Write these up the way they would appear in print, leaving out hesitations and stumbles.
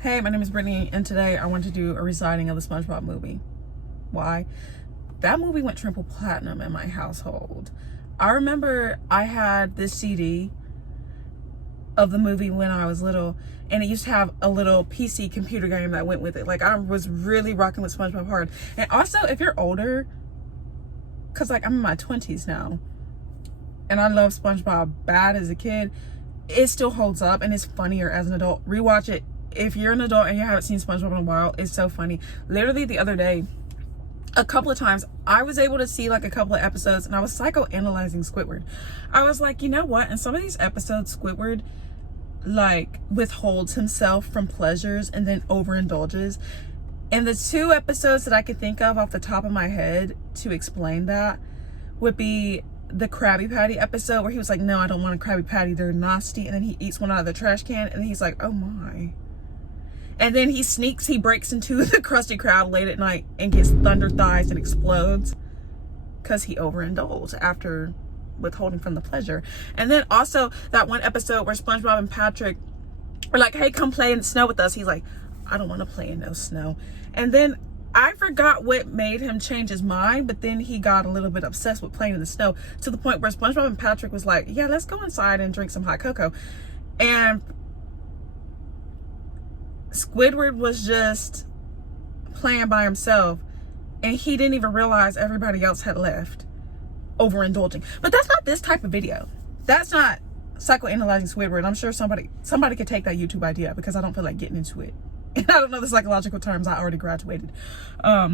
Hey, my name is Brittany, and today I want to do a reciting of the SpongeBob movie. Why? That movie went triple platinum in my household. I remember I had this CD of the movie when I was little, and it used to have a little PC computer game that went with it. Like, I was really rocking with SpongeBob hard. And also, if you're older, because like I'm in my 20s now, and I love SpongeBob bad as a kid, it still holds up and it's funnier as an adult. Rewatch it. If you're an adult and you haven't seen SpongeBob in a while, it's so funny. Literally the other day, a couple of times, I was able to see like a couple of episodes and I was psychoanalyzing Squidward. I was like, you know what? In some of these episodes, Squidward like withholds himself from pleasures and then overindulges. And the two episodes that I could think of off the top of my head to explain that would be the Krabby Patty episode where he was like, no, I don't want a Krabby Patty, they're nasty. And then he eats one out of the trash can and he's like, oh my. And then he breaks into the Krusty Krab late at night and gets thunder thighs and explodes because he overindulged after withholding from the pleasure. And then also that one episode where SpongeBob and Patrick are like, hey, come play in the snow with us. He's like, I don't want to play in no snow. And then I forgot what made him change his mind, but then he got a little bit obsessed with playing in the snow to the point where SpongeBob and Patrick was like, yeah, let's go inside and drink some hot cocoa. And Squidward was just playing by himself and he didn't even realize everybody else had left, overindulging. But that's not this type of video. That's not psychoanalyzing Squidward. I'm sure somebody could take that YouTube idea because I don't feel like getting into it. And I don't know the psychological terms. I already graduated. I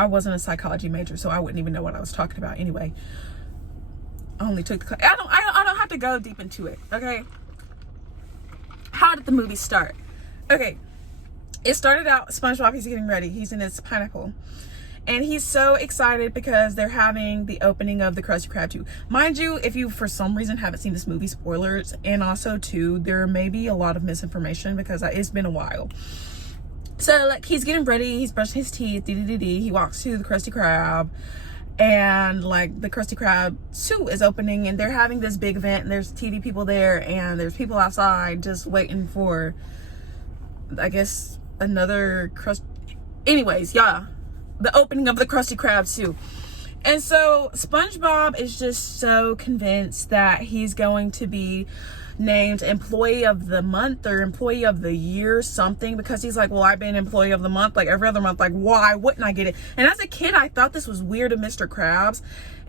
wasn't a psychology major, so I wouldn't even know what I was talking about anyway. I only took the class. I don't have to go deep into it, okay? How did the movie start? Okay, it started out, SpongeBob, he's getting ready. He's in his pineapple. And he's so excited because they're having the opening of the Krusty Krab 2. Mind you, if you, for some reason, haven't seen this movie, spoilers. And also, too, there may be a lot of misinformation because it's been a while. So, like, he's getting ready. He's brushing his teeth. He walks to the Krusty Krab. And, like, the Krusty Krab 2 is opening. And they're having this big event. And there's TV people there. And there's people outside just waiting for, I guess, another Krusty... Anyways, yeah. The opening of the Krusty Krab 2. And so SpongeBob is just so convinced that he's going to be named Employee of the Month or Employee of the Year something, because he's like, well, I've been Employee of the Month like every other month. Like, why wouldn't I get it? And as a kid, I thought this was weird of Mr. Krabs.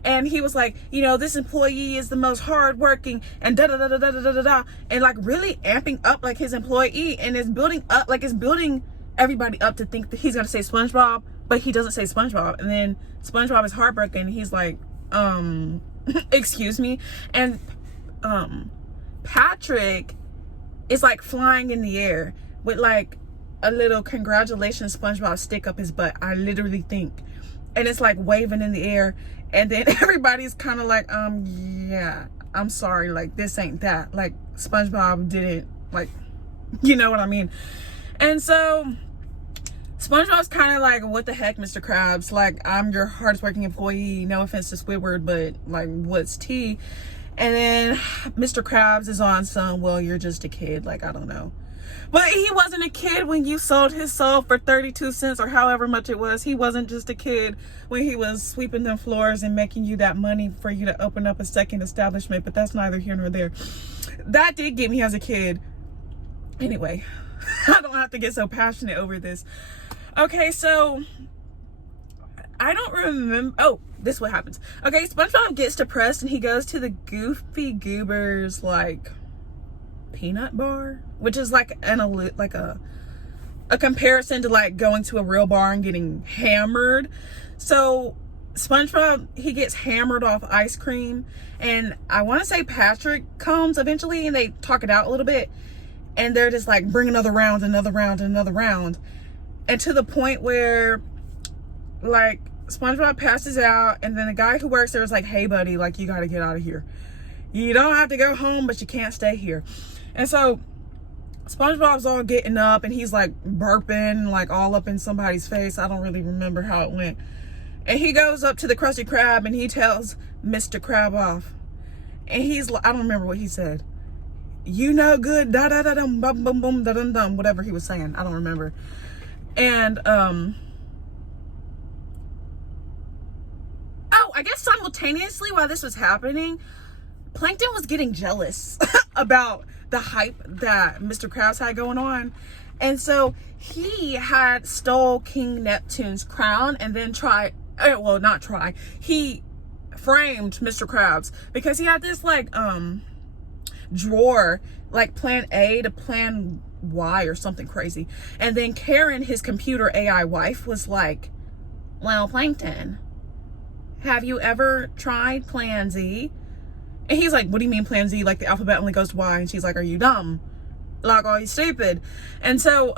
And he was like, you know, this employee is the most hardworking and da-da-da-da-da-da-da-da. And like really amping up like his employee, and it's building up, like it's building everybody up to think that he's going to say SpongeBob, but he doesn't say SpongeBob. And then SpongeBob is heartbroken. He's like, excuse me. And Patrick is like flying in the air with like a little congratulations SpongeBob stick up his butt, I literally think. And it's like waving in the air. And then everybody's kind of like, yeah, I'm sorry. Like, this ain't that. Like, SpongeBob didn't, like, you know what I mean? And so SpongeBob's kind of like, what the heck, Mr. Krabs? Like, I'm your hardest working employee. No offense to Squidward, but like, what's tea? And then Mr. Krabs is on some, well, you're just a kid. Like, I don't know. But he wasn't a kid when you sold his soul for 32 cents or however much it was. He wasn't just a kid when he was sweeping the floors and making you that money for you to open up a second establishment. But that's neither here nor there. That did get me as a kid. Anyway, I don't have to get so passionate over this. Okay, so I don't remember. Oh, this is what happens. Okay, SpongeBob gets depressed and he goes to the Goofy Goobers like peanut bar, which is like a comparison to like going to a real bar and getting hammered. So SpongeBob, he gets hammered off ice cream, and I want to say Patrick comes eventually and they talk it out a little bit, and they're just like, bring another round, another round, another round. And to the point where like SpongeBob passes out, and then the guy who works there is like, hey buddy, like, you got to get out of here. You don't have to go home, but you can't stay here. And so SpongeBob's all getting up and he's like burping like all up in somebody's face. I don't really remember how it went. And he goes up to the Krusty Krab and he tells Mr. Krab off. And he's, I don't remember what he said. you know good, da da da dum bum bum bum da dum dum, whatever he was saying. I don't remember. And oh, I guess simultaneously while this was happening, Plankton was getting jealous about the hype that Mr. Krabs had going on. And so he had stole King Neptune's crown and then he framed Mr. Krabs because he had this like drawer, like plan A to plan Y or something crazy. And then Karen, his computer AI wife, was like, well, Plankton, have you ever tried plan Z? And he's like, what do you mean plan Z? Like the alphabet only goes to Y. And she's like, are you dumb? Like, are you stupid? And so,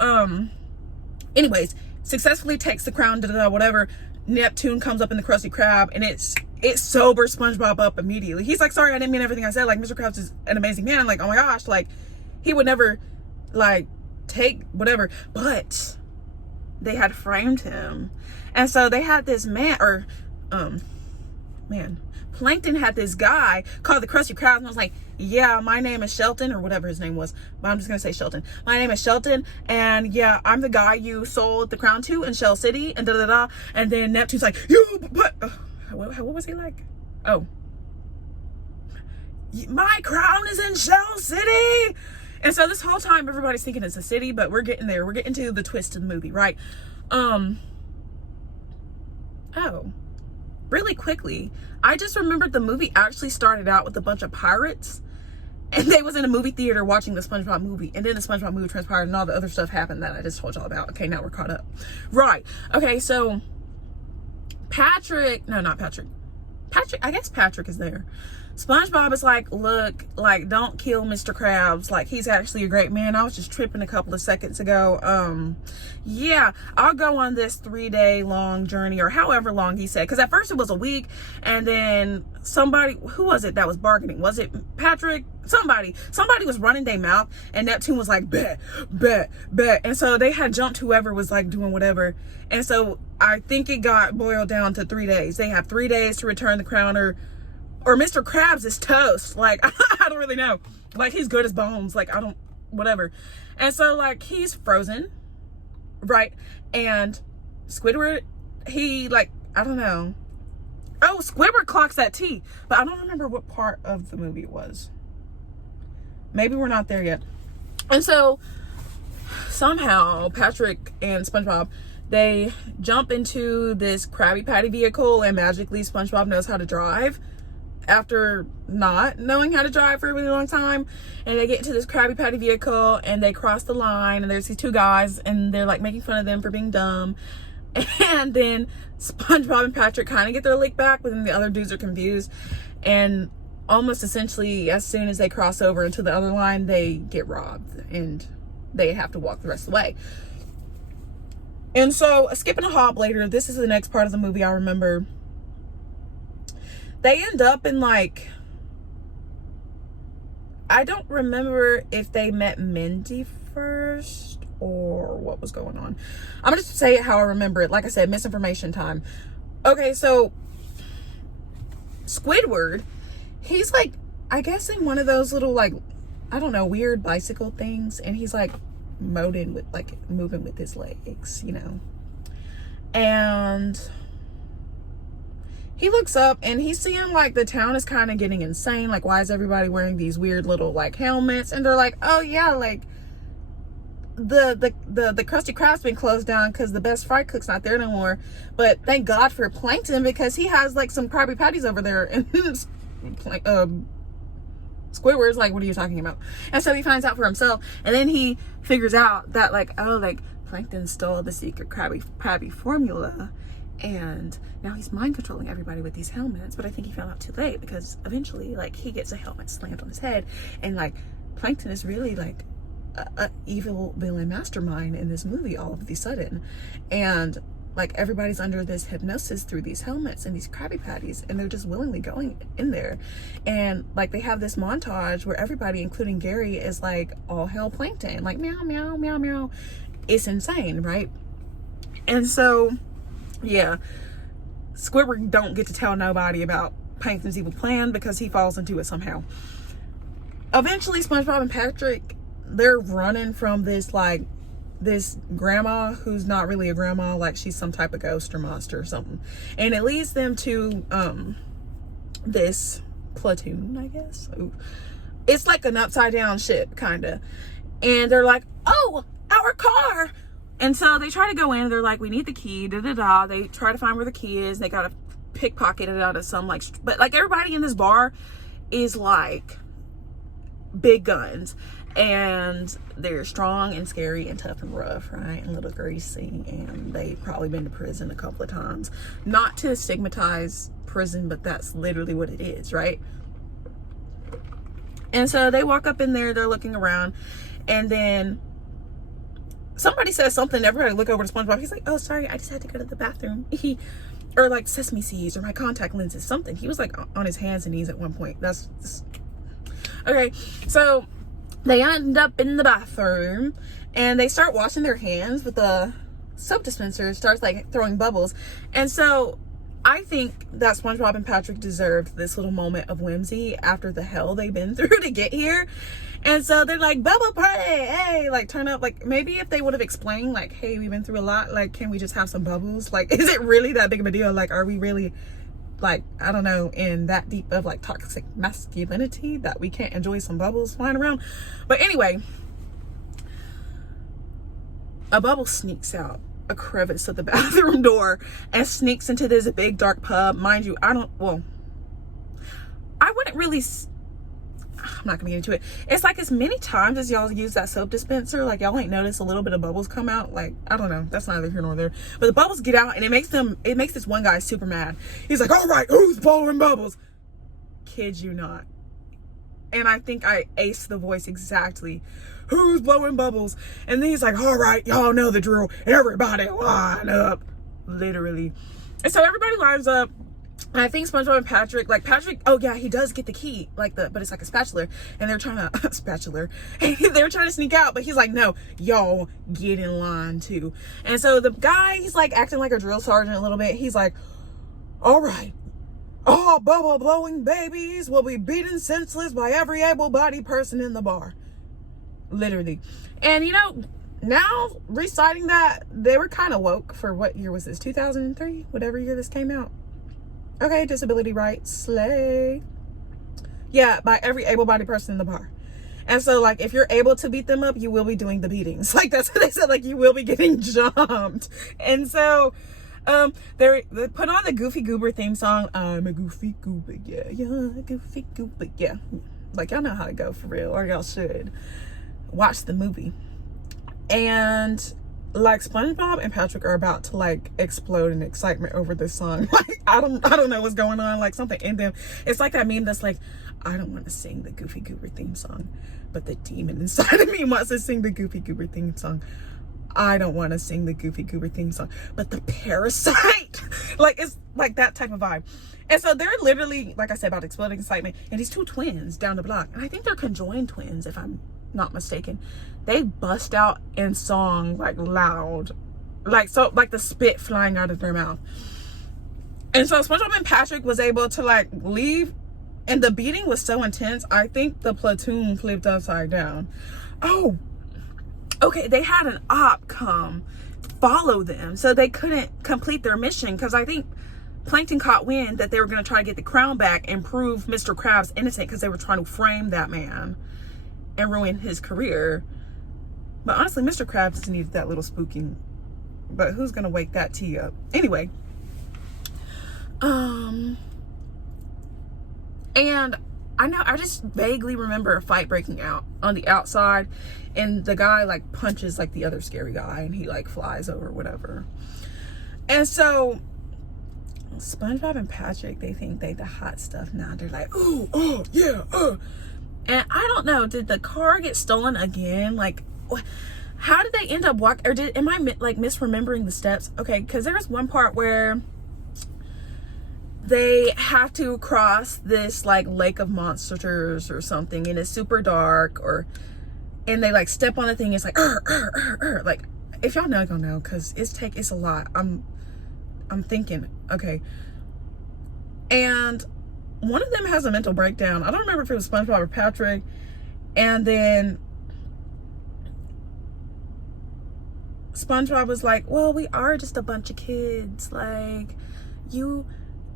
anyways, successfully takes the crown, whatever. Neptune comes up in the Krusty Krab, and it sobers SpongeBob up immediately. He's like, sorry, I didn't mean everything I said. Like, Mr. Krabs is an amazing man. Like, oh my gosh, like, he would never, like, take whatever. But they had framed him. And so they had this Plankton had this guy called the Krusty Krab, and I was like, yeah, my name is Shelton, or whatever his name was, but I'm just gonna say Shelton. My name is Shelton, and yeah, I'm the guy you sold the crown to in Shell City, and da-da-da. And then Neptune's like, what was he like? Oh, my crown is in Shell City. And so this whole time, everybody's thinking it's a city, but we're getting there. We're getting to the twist of the movie, right? Oh, really quickly, I just remembered the movie actually started out with a bunch of pirates, and they was in a movie theater watching the SpongeBob movie, and then the SpongeBob movie transpired and all the other stuff happened that I just told y'all about. Okay, now we're caught up. Right. Okay, so Patrick, I guess Patrick is there. SpongeBob is like, look, like, don't kill Mr. Krabs. Like, he's actually a great man. I was just tripping a couple of seconds ago. Yeah, I'll go on this 3-day long journey, or however long he said. Because at first it was a week, and then somebody, who was it that was bargaining? Was it Patrick? Somebody was running their mouth, and Neptune was like, bet. And so they had jumped whoever was like doing whatever. And so I think it got boiled down to 3 days. They have 3 days to return the crown, or Mr. Krabs is toast. Like, I don't really know. Like, he's good as bones. Like, whatever. And so, like, he's frozen, right? And Squidward, he, like, I don't know. Oh, Squidward clocks that tea. But I don't remember what part of the movie it was. Maybe we're not there yet. And so, somehow, Patrick and SpongeBob, they jump into this Krabby Patty vehicle, and magically SpongeBob knows how to drive after not knowing how to drive for a really long time. And they get into this Krabby Patty vehicle, and they cross the line, and there's these two guys, and they're like making fun of them for being dumb. And then SpongeBob and Patrick kind of get their lick back, but then the other dudes are confused, and almost essentially as soon as they cross over into the other line, they get robbed and they have to walk the rest of the way. And so, skipping a hop later, this is the next part of the movie I remember. They end up in, like, I don't remember if they met Mindy first or what was going on. I'm gonna just say it how I remember it. Like I said, misinformation time. Okay, so Squidward, he's like, I guess in one of those little, like, I don't know, weird bicycle things, and he's like moving with his legs, you know. And he looks up and he's seeing like the town is kind of getting insane. Like, why is everybody wearing these weird little like helmets? And they're like, oh yeah, like the Krusty Krab's been closed down because the best fry cook's not there no more. But thank God for Plankton, because he has like some Krabby Patties over there. And Squidward's like, what are you talking about? And so he finds out for himself, and then he figures out that like, oh, like Plankton stole the secret Krabby Patty formula, and now he's mind controlling everybody with these helmets. But I think he found out too late, because eventually like he gets a helmet slammed on his head, and like Plankton is really like a evil villain mastermind in this movie all of a sudden. And like everybody's under this hypnosis through these helmets and these Krabby Patties, and they're just willingly going in there. And like they have this montage where everybody, including Gary, is like, all hail Plankton, like meow meow meow meow. It's insane, right? And so yeah, Squidward don't get to tell nobody about Plankton's evil plan because he falls into it somehow. eventually SpongeBob and Patrick, they're running from this like this grandma who's not really a grandma, like she's some type of ghost or monster or something, and it leads them to this platoon, I guess. Ooh. It's like an upside down ship kind of, and they're like, oh, our car. And so they try to go in, they're like, we need the key, they try to find where the key is, they gotta pickpocket it out of some like, but like everybody in this bar is like big guns, and they're strong and scary and tough and rough, right, and a little greasy, and they've probably been to prison a couple of times. Not to stigmatize prison, but that's literally what it is, right? And so they walk up in there, they're looking around, and then somebody says something, everybody look over to SpongeBob. He's like, oh, sorry, I just had to go to the bathroom. Or like sesame seeds or my contact lenses, something. He was like on his hands and knees at one point. Okay, so they end up in the bathroom and they start washing their hands, but the soap dispenser starts like throwing bubbles. And so I think that SpongeBob and Patrick deserved this little moment of whimsy after the hell they've been through to get here. And so they're like, bubble party, hey, like turn up. Like maybe if they would have explained like, hey, we've been through a lot, like can we just have some bubbles? Like, is it really that big of a deal? Like, are we really like, I don't know, in that deep of like toxic masculinity that we can't enjoy some bubbles flying around? But anyway, a bubble sneaks out a crevice of the bathroom door and sneaks into this big dark pub. Mind you, I wouldn't really, I'm not gonna get into it. It's like as many times as y'all use that soap dispenser, like y'all ain't noticed a little bit of bubbles come out. Like, I don't know, that's neither here nor there, but the bubbles get out and it makes this one guy super mad. He's like, all right, who's blowing bubbles? Kid you not. And I think I aced the voice exactly. Who's blowing bubbles? And then he's like, all right, y'all know the drill. Everybody line up. Literally. And so everybody lines up. And I think SpongeBob and Patrick, like Patrick, oh yeah, he does get the key, like but it's like a spatula. And they're trying to, they're trying to sneak out. But he's like, no, y'all get in line too. And so the guy, he's like acting like a drill sergeant a little bit. He's like, all right. All bubble blowing babies will be beaten senseless by every able-bodied person in the bar. Literally. And you know, now reciting that, they were kind of woke for what year was this? 2003? Whatever year this came out. Okay, disability rights, slay. Yeah, by every able-bodied person in the bar. And so like if you're able to beat them up, you will be doing the beatings. Like that's what they said, like you will be getting jumped. And so they put on the Goofy Goober theme song. I'm a Goofy Goober, yeah, Goofy Goober, yeah. Like y'all know how to go for real, or y'all should watch the movie. And like SpongeBob and Patrick are about to like explode in excitement over this song. Like I don't know what's going on, like something in them. It's like that meme that's like, I don't want to sing the Goofy Goober theme song, but the demon inside of me wants to sing the Goofy Goober theme song. I don't want to sing the Goofy Goober theme song, but the parasite, like it's like that type of vibe. And so they're literally, like I said, about exploding excitement. And these two twins down the block, and I think they're conjoined twins if I'm not mistaken, they bust out in song like loud, like so, like the spit flying out of their mouth. And so SpongeBob and Patrick was able to like leave, and the beating was so intense, I think the platoon flipped upside down. Oh, okay, they had an op come follow them, so they couldn't complete their mission, because I think Plankton caught wind that they were going to try to get the crown back and prove Mr. Krabs innocent, because they were trying to frame that man and ruin his career. But honestly, Mr. Krabs just needed that little spooking, but who's going to wake that tea up? Anyway, and I just vaguely remember a fight breaking out on the outside, and the guy like punches like the other scary guy, and he like flies over, whatever. And so SpongeBob and Patrick, they think they the hot stuff now. They're like, ooh, oh yeah, and I don't know, did the car get stolen again? Like, how did they end up walking? Or am I like misremembering the steps? Okay, because there's one part where they have to cross this like lake of monsters or something, and it's super dark, and they like step on the thing. It's like like, if y'all know, y'all know, because it's a lot. I'm thinking, okay. And one of them has a mental breakdown. I don't remember if it was SpongeBob or Patrick, And then SpongeBob was like, well, we are just a bunch of kids. Like, you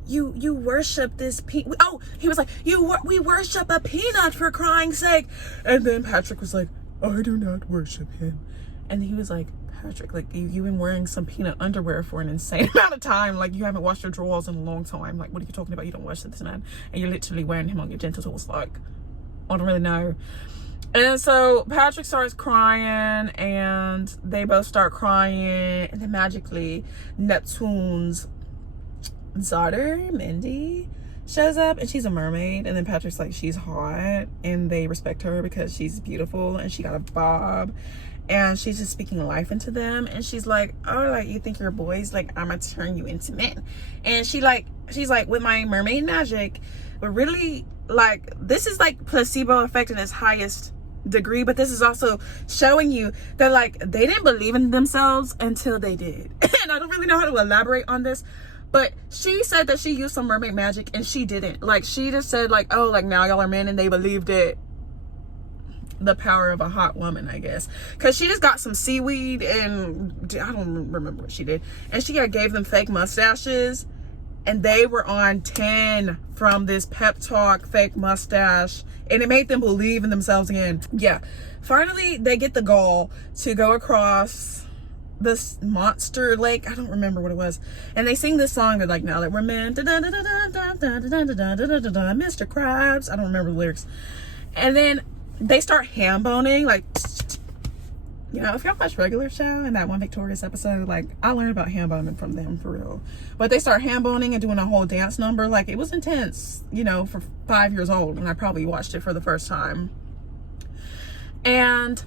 worship this peanut. Oh, he was like, we worship a peanut for crying sake. And then Patrick was like, I do not worship him. And he was like, Patrick, like, you've been wearing some peanut underwear for an insane amount of time. Like, you haven't washed your drawers in a long time. Like, what are you talking about? You don't worship this man. And you're literally wearing him on your genitals. Like, I don't really know. And so Patrick starts crying, and they both start crying. And then magically, Neptune's daughter, Mindy, shows up, and she's a mermaid. And then Patrick's like, she's hot, and they respect her because she's beautiful and she got a bob. And she's just speaking life into them. And she's like, oh, like, you think you're boys? Like, I'm gonna turn you into men. And she's like, with my mermaid magic. But really, like, this is like placebo effect in its highest degree. But this is also showing you that, like, they didn't believe in themselves until they did. And I don't really know how to elaborate on this. But she said that she used some mermaid magic, and she didn't. Like, she just said, like, oh, like, now y'all are men, and they believed it. The power of a hot woman, I guess, because she just got some seaweed, and I don't remember what she did, and she gave them fake mustaches, and they were on 10 from this pep talk fake mustache, and it made them believe in themselves again. Yeah, finally they get the gall to go across this monster lake. I don't remember what it was, and they sing this song. They're like, now that we're men, Mr. Krabs. I don't remember the lyrics. And then they start ham boning, like, you know, if y'all watch Regular Show and that one Victorious episode, like, I learned about ham boning from them, for real. But they start ham boning and doing a whole dance number. Like, it was intense, you know, for 5 years old, and I probably watched it for the first time. And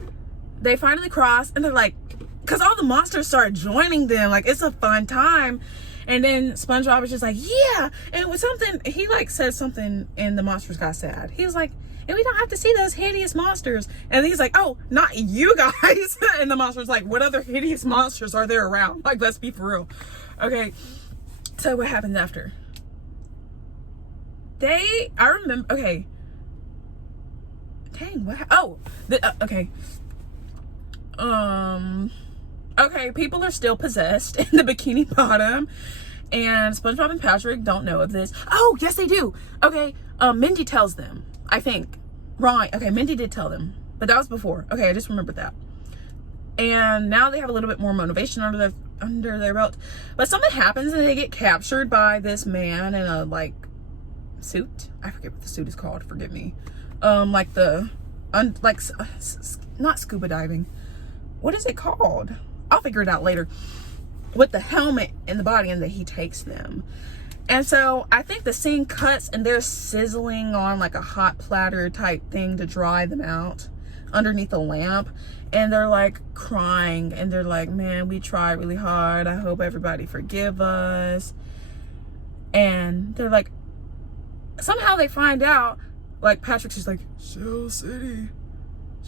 they finally cross, and they're like, because all the monsters start joining them, like, it's a fun time. And then SpongeBob was just like, yeah, and with something, he like said something, and the monsters got sad. He was like, and we don't have to see those hideous monsters. And he's like, oh, not you guys. And the monster's like, what other hideous monsters are there around? Like, let's be for real. Okay, so what happens after? I remember, okay. Dang, what, okay. Okay, people are still possessed in the Bikini Bottom. And SpongeBob and Patrick don't know of this. Oh, yes, they do. Okay, Mindy tells them, I think. Right, okay, Mindy did tell them. But that was before. Okay, I just remembered that. And now they have a little bit more motivation under their belt. But something happens, and they get captured by this man in a, like, suit. I forget what the suit is called. Forgive me. Like not scuba diving. What is it called? I'll figure it out later. With the helmet in the body, and that he takes them. And so I think the scene cuts, and they're sizzling on like a hot platter type thing to dry them out underneath a lamp. And they're like crying, and they're like, man, we tried really hard. I hope everybody forgive us. And they're like, somehow they find out, like, Patrick's just like, Shell City.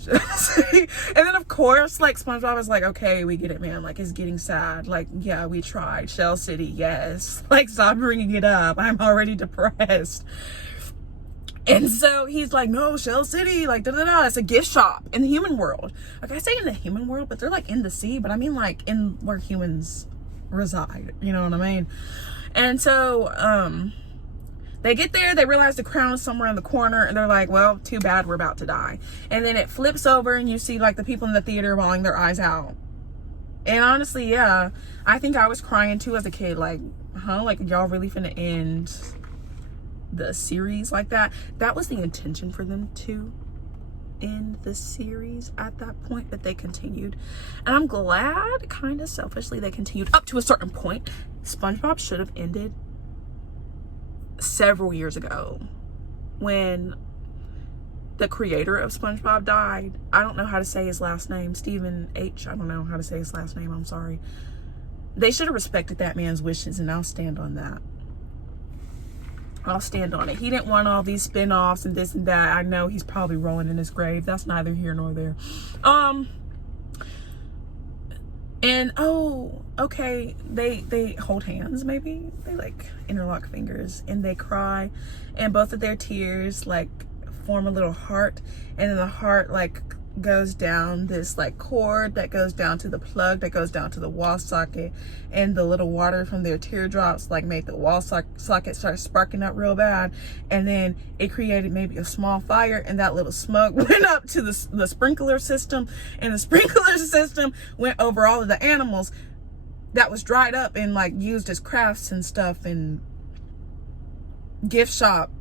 And then of course, like, SpongeBob is like, okay, we get it, man, like, it's getting sad, like, yeah, we tried, Shell City, yes, like, stop bringing it up, I'm already depressed. And so he's like, no, Shell City, like, da-da-da, it's a gift shop in the human world. Like, I say in the human world, but they're like in the sea, but I mean like in where humans reside, you know what I mean? And so they get there, they realize the crown's somewhere in the corner, and they're like, well, too bad, we're about to die. And then it flips over, and you see, like, the people in the theater bawling their eyes out. And honestly, yeah, I think I was crying too as a kid, like, huh? Like, y'all really finna end the series like that? That was the intention for them to end the series at that point, but they continued. And I'm glad, kind of selfishly, they continued up to a certain point. SpongeBob should have ended several years ago when the creator of SpongeBob died. I don't know how to say his last name. Stephen H. I don't know how to say his last name. I'm sorry. They should have respected that man's wishes, and I'll stand on that. I'll stand on it. He didn't want all these spin-offs and this and that. I know he's probably rolling in his grave. That's neither here nor there. And oh, okay, they hold hands, maybe they like interlock fingers, and they cry, and both of their tears like form a little heart, and then the heart like goes down this like cord that goes down to the plug that goes down to the wall socket, and the little water from their teardrops like made the wall socket start sparking up real bad, and then it created maybe a small fire, and that little smoke went up to the sprinkler system, and the sprinkler system went over all of the animals that was dried up and like used as crafts and stuff and gift shop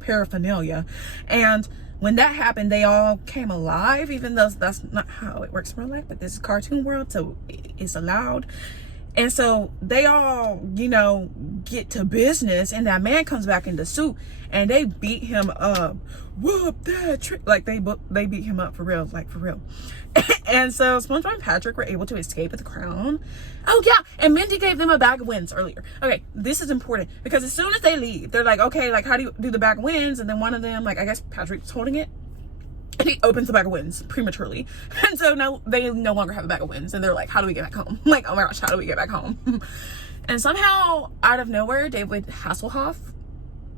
paraphernalia. And when that happened, they all came alive, even though that's not how it works in real life, but this is cartoon world, so it's allowed. And so they all, you know, get to business, and that man comes back in the suit, and they beat him up. Whoop that trick. Like, they beat him up for real, like, for real. And so SpongeBob and Patrick were able to escape with the crown. Oh, yeah, and Mindy gave them a bag of wins earlier. Okay, this is important, because as soon as they leave, they're like, okay, like, how do you do the bag of wins? And then one of them, like, I guess Patrick's holding it, and he opens the bag of wins prematurely. And so now they no longer have a bag of wins, and they're like, how do we get back home? Like, oh my gosh, how do we get back home? And somehow, out of nowhere, David Hasselhoff,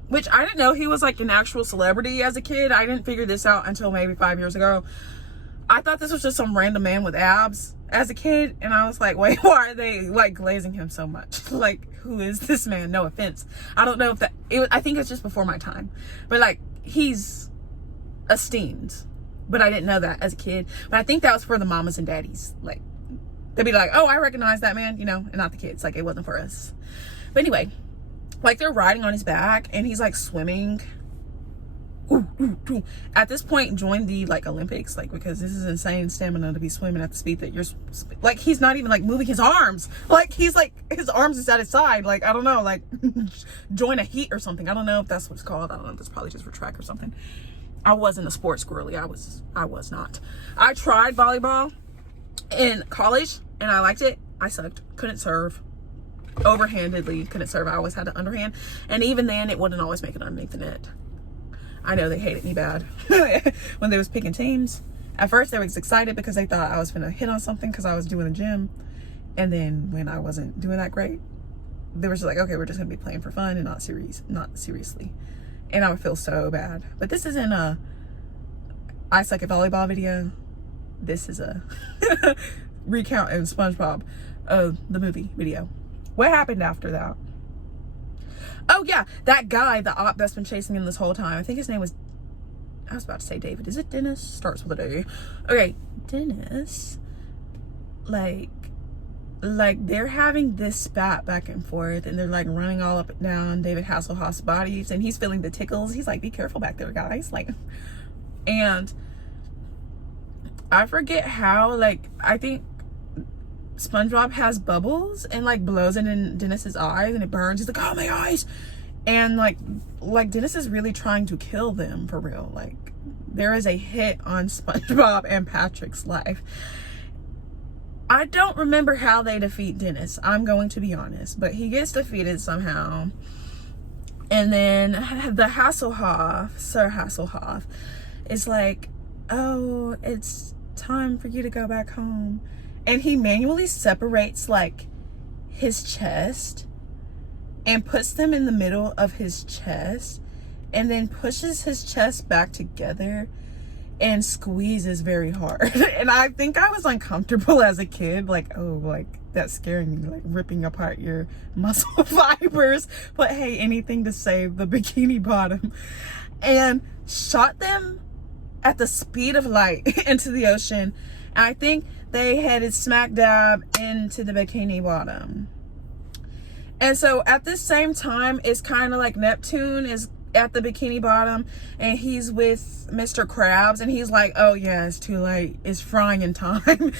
which I didn't know he was like an actual celebrity as a kid. I didn't figure this out until maybe 5 years ago. I thought this was just some random man with abs as a kid, and I was like, wait, why are they like glazing him so much? Like, who is this man? No offense. I don't know if that, I think it's just before my time, but like, he's esteemed, but I didn't know that as a kid. But I think that was for the mamas and daddies. Like, they'd be like, oh, I recognize that man, you know, and not the kids. Like, it wasn't for us. But anyway, like, they're riding on his back, and he's like swimming. At this point, join the like Olympics, like, because this is insane stamina to be swimming at the speed that you're like, he's not even like moving his arms, like, he's like, his arms is at his side, like, I don't know, like, join a heat or something. I don't know if that's what it's called. I don't know, that's probably just for track or something. I wasn't a sports girly. I was not. I tried volleyball in college and I liked it. I sucked, couldn't serve, overhandedly couldn't serve. I always had an underhand, and even then it wouldn't always make it underneath the net. I know they hated me bad when they was picking teams. At first they was excited because they thought I was gonna hit on something because I was doing the gym, and then when I wasn't doing that great, they were just like, okay, we're just gonna be playing for fun and not seriously. And I would feel so bad. But this isn't a I suck at volleyball video. This is a recount in SpongeBob the movie video. What happened after that? Oh yeah, that guy, the op that's been chasing him this whole time. I think his name was, I was about to say David. Is it Dennis? Starts with a D. Okay, Dennis. Like they're having this spat back and forth, and they're like running all up and down David Hasselhoff's bodies, and he's feeling the tickles. He's like, be careful back there, guys. Like, and I forget how, like, I think SpongeBob has bubbles and like blows it in Dennis's eyes, and it burns. He's like, oh, my eyes. And like Dennis is really trying to kill them for real. Like, there is a hit on SpongeBob and Patrick's life. I don't remember how they defeat Dennis, I'm going to be honest, but he gets defeated somehow. And then the Hasselhoff, Sir Hasselhoff, is like, oh, it's time for you to go back home. And he manually separates like his chest and puts them in the middle of his chest, and then pushes his chest back together and squeezes very hard. And I think I was uncomfortable as a kid, like, oh, like, that's scaring me, like ripping apart your muscle fibers. But hey, anything to save the bikini bottom. And shot them at the speed of light into the ocean. And I think they headed smack dab into the bikini bottom. And so at the same time, it's kind of like Neptune is at the bikini bottom, and he's with Mr. Krabs, and he's like, oh yeah, it's too late, it's frying in time.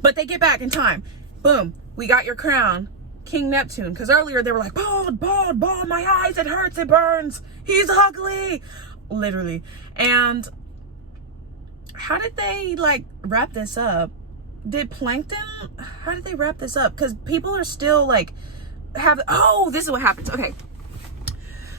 But they get back in time. Boom, we got your crown, King Neptune. Because earlier they were like, bald, my eyes, it hurts, it burns, he's ugly, literally. And how did they like wrap this up? Did Plankton, how did they wrap this up? Because people are still like oh, this is what happens. Okay,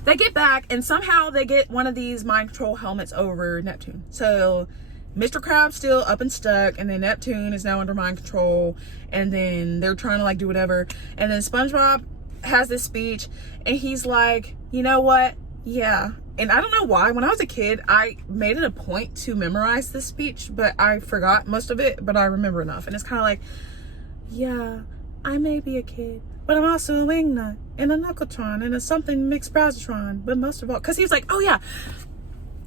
they get back, and somehow they get one of these mind control helmets over Neptune. So Mr. Krabs still up and stuck, and then Neptune is now under mind control, and then they're trying to like do whatever. And then SpongeBob has this speech, and he's like, you know what? Yeah, and I don't know why, when I was a kid, I made it a point to memorize this speech, but I forgot most of it, but I remember enough. And it's kind of like, yeah, I may be a kid, but I'm also a wingnut and a knuckletron and a something mixed browsertron. But most of all, because he was like, oh yeah,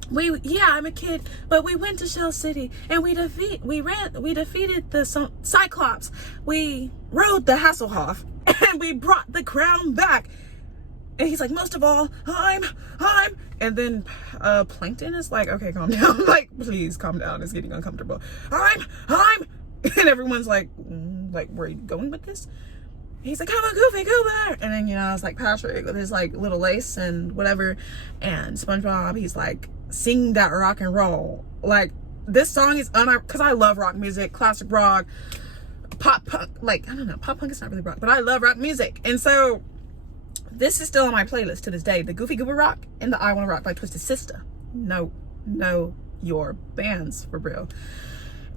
I'm a kid, but we went to Shell City and we defeated the Cyclops. We rode the Hasselhoff and we brought the crown back. And he's like, most of all, I'm, and then Plankton is like, okay, calm down. Like, please calm down. It's getting uncomfortable. I'm, and everyone's like, where are you going with this? He's like, come on, Goofy, go back. And then, you know, it's like Patrick with his like little lace and whatever. And SpongeBob, he's like, sing that rock and roll. Like, this song is because I love rock music, classic rock, pop punk. Like, I don't know, pop punk is not really rock, but I love rock music. And so this is still on my playlist to this day. The Goofy Goober Rock and the I Wanna Rock by Twisted Sister. Know your bands for real.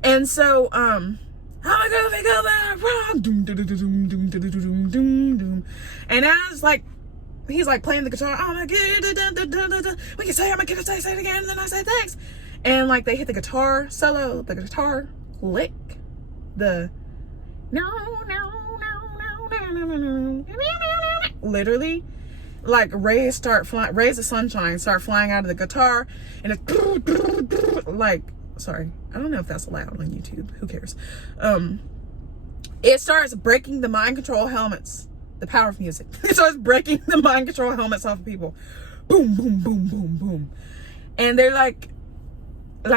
And so, I'm a Goofy Goober Rock. Doom, doom, doom, doom, doom, doom, doom, doom, doom. And as like, he's like playing the guitar. I'm a kid. We can say I'm a kid. Say it again, and then I say thanks. And like they hit the guitar solo, the guitar lick, the literally, like rays of sunshine start flying out of the guitar, and it's like, sorry, I don't know if that's allowed on YouTube. Who cares? It starts breaking the mind control helmets. The power of music. It starts breaking the mind control helmets off of people. Boom, boom, boom, boom, boom. And they're like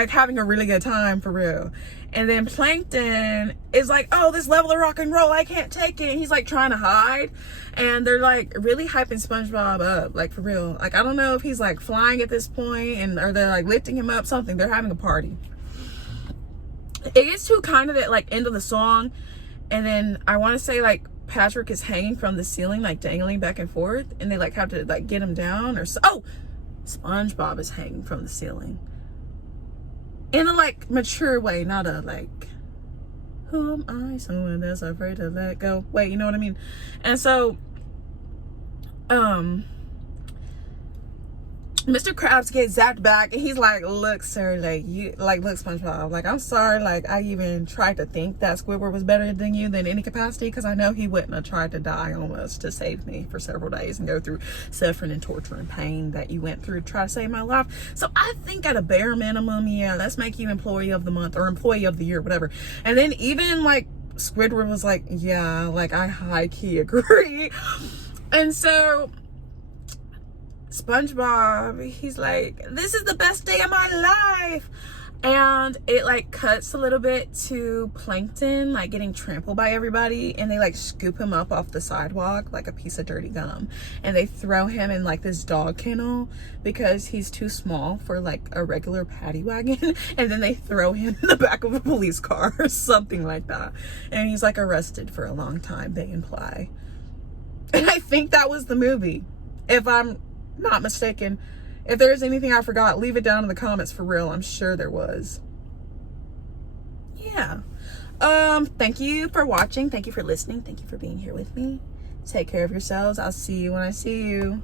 having a really good time for real. And then Plankton is like, oh, this level of rock and roll, I can't take it. And he's like trying to hide. And they're like really hyping SpongeBob up, like for real. Like, I don't know if he's like flying at this point or they're like lifting him up, something. They're having a party. It gets to kind of that like end of the song. And then I want to say like Patrick is hanging from the ceiling, like dangling back and forth. And they like have to like get him down or so. Oh, SpongeBob is hanging from the ceiling. In a like mature way, not a like, who am I, someone that's afraid to let go? Wait, you know what I mean? And so, Mr. Krabs gets zapped back and he's like, look, sir, like look, SpongeBob, like, I'm sorry, like, I even tried to think that Squidward was better than you than any capacity, because I know he wouldn't have tried to die almost to save me for several days and go through suffering and torture and pain that you went through to try to save my life. So I think at a bare minimum, yeah, let's make you employee of the month or employee of the year, whatever. And then even like Squidward was like, yeah, like I high-key agree. And so SpongeBob, he's like, this is the best day of my life. And it like cuts a little bit to Plankton like getting trampled by everybody, and they like scoop him up off the sidewalk like a piece of dirty gum, and they throw him in like this dog kennel because he's too small for like a regular paddy wagon, and then they throw him in the back of a police car or something like that, and he's like arrested for a long time, they imply. And I think that was the movie, if I'm not mistaken. If there's anything I forgot, leave it down in the comments for real. I'm sure there was. Yeah. Thank you for watching. Thank you for listening. Thank you for being here with me. Take care of yourselves. I'll see you when I see you.